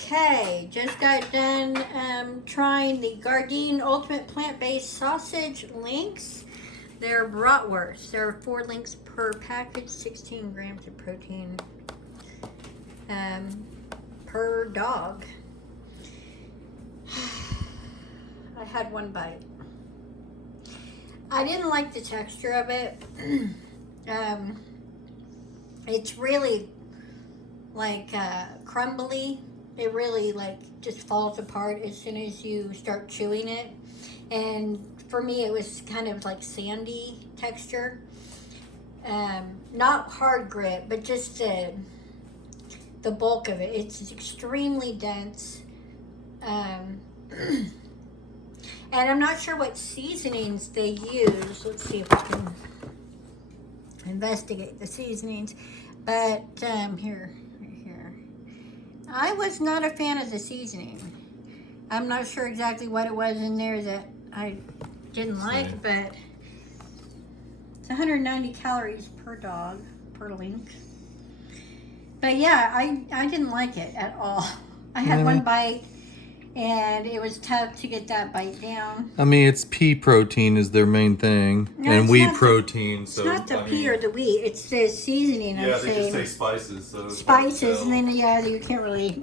Okay, just got done trying the Gardein Ultimate Plant-Based Sausage Links. They're bratwurst. There are 4 links per package, 16 grams of protein per dog. I had one bite. I didn't like the texture of it. It's really like crumbly. It really like just falls apart as soon as you start chewing it. And for me, it was kind of like sandy texture. Not hard grit, but just the bulk of it. It's extremely dense. And I'm not sure what seasonings they use. Let's see if I can investigate the seasonings. But here. I was not a fan of the seasoning. I'm not sure exactly what it was in there that I didn't like, but it's 190 calories per dog, per link. But yeah, I didn't like it at all. I had one bite, and it was tough to get that bite down. I mean, it's pea protein is their main thing, No, and it's wheat not protein. It's not the pea or the wheat. It's the seasoning. Yeah, I'm they saying. just say spices. So Spices, and then you can't really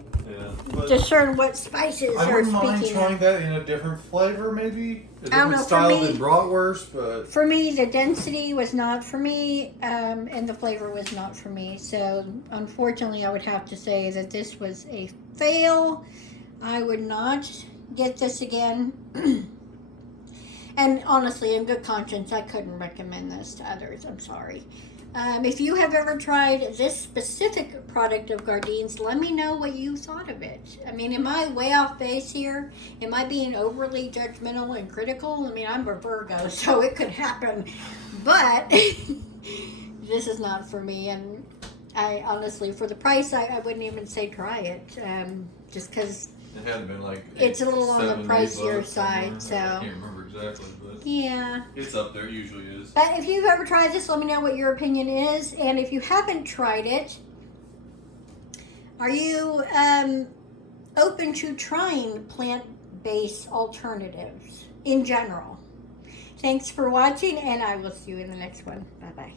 but discern what spices I are wouldn't mind speaking trying of. that in a different flavor, maybe a I don't different know, for style me- than bratwurst. But For me, the density was not for me, and the flavor was not for me. So, unfortunately, I would have to say that this was a fail. I would not get this again. And honestly, in good conscience, I couldn't recommend this to others. I'm sorry. If you have ever tried this specific product of Gardein's, let me know what you thought of it. I mean, am I way off base here? Am I being overly judgmental and critical? I mean, I'm a Virgo, so it could happen. But this is not for me. And I honestly, for the price, I wouldn't even say try it. Just because it had been like it's a little on the 7, 8 pricier bucks side. somewhere. So I can't remember exactly, but yeah. it's up there. It usually is. But if you've ever tried this, let me know what your opinion is. And if you haven't tried it, are you open to trying plant-based alternatives in general? Thanks for watching, and I will see you in the next one. Bye-bye.